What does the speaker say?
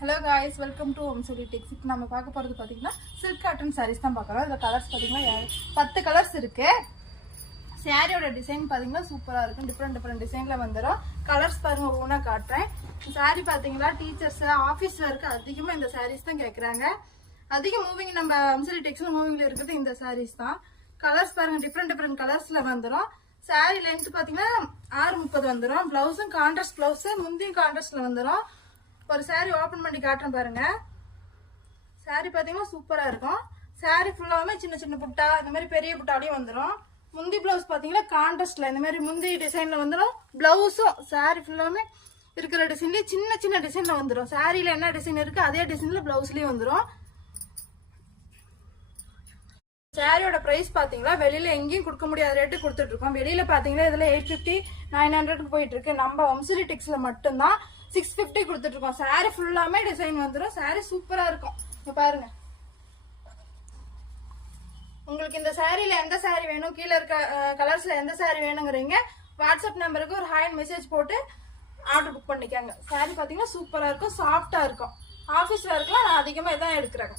Hello guys, welcome to Omsuri Tex. இப்போ நம்ம பார்க்க போறது பாத்தீங்கன்னா silk cotton sarees தான் பார்க்கறோம். இந்த கலர்ஸ் பாத்தீங்கன்னா 10 கலர்ஸ் இருக்கு. சாரியோட டிசைன் பாத்தீங்கன்னா சூப்பரா இருக்கும். டிஃபரண்ட் டிசைன்ல வந்துரும். கலர்ஸ் பாருங்க ஒவ்வொண்ணா காட்றேன். சாரி பாத்தீங்கன்னா டீச்சர்ஸ் ஆபீஸ் வர்க்கு அதிகமா இந்த sarees தான் கேக்குறாங்க. அதிக மூவிங் நம்ம Omsuri Texல மூவிங்ல இருக்குது இந்த sarees தான். கலர்ஸ் பாருங்க டிஃபரண்ட் கலர்ஸ்ல வந்துரும். சாரி லென்த் பாத்தீங்கன்னா 6:30 வந்துரும். ப்ளவுஸும் கான்ட்ராஸ்ட் ப்ளவுஸ், முந்தியும் கான்ட்ராஸ்ட்ல வந்துரும். ஒரு சாரி ஓபன் பண்ணி காட்டுறேன் பாருங்க. சாரி பாத்தீங்கன்னா சூப்பரா இருக்கும். சாரி ஃபுல்லாவே சின்ன சின்ன புட்டா இந்த மாதிரி பெரிய புட்டாலையும் வந்துரும். முந்தி பிளவுஸ் பாத்தீங்கன்னா கான்ட்ராஸ்ட்ல இந்த மாதிரி முந்தி டிசைன்ல வந்துரும். பிளவுஸும் சாரி ஃபுல்லாவே இருக்கிற டிசைன்லயே சின்ன சின்ன டிசைன்ல வந்துரும். சாரியில என்ன டிசைன் இருக்கு அதே டிசைன்ல பிளவுஸ்லயும் வந்துரும். சாரியோட பிரைஸ் பாத்தீங்கன்னா வெளியில எங்கேயும் கொடுக்க முடியாத ரேட்டு கொடுத்துட்டு இருக்கோம். வெளியில பாத்தீங்கன்னா இதுல 850 900 போயிட்டு இருக்கு. நம்ம Omsuri Texல மட்டும்தான் 650 கொடுத்துட்டு இருக்கோம். சாரி ஃபுல்லாமே டிசைன் வந்துடும். சாரி சூப்பரா இருக்கும். இங்க பாருங்க. உங்களுக்கு இந்த சாரியில எந்த சாரி வேணும், கீழே இருக்க கலர்ஸ்ல எந்த சாரி வேணுங்கிறீங்க வாட்ஸ்அப் நம்பருக்கு ஒரு ஹாய் மெசேஜ் போட்டு ஆர்டர் புக் பண்ணிக்கோங்க. சாரி பாத்தீங்கன்னா சூப்பரா இருக்கும், சாஃப்டா இருக்கும். ஆபீஸ் ஒர்க்ல நான் அதிகமா இதான் எடுக்கிறேன்.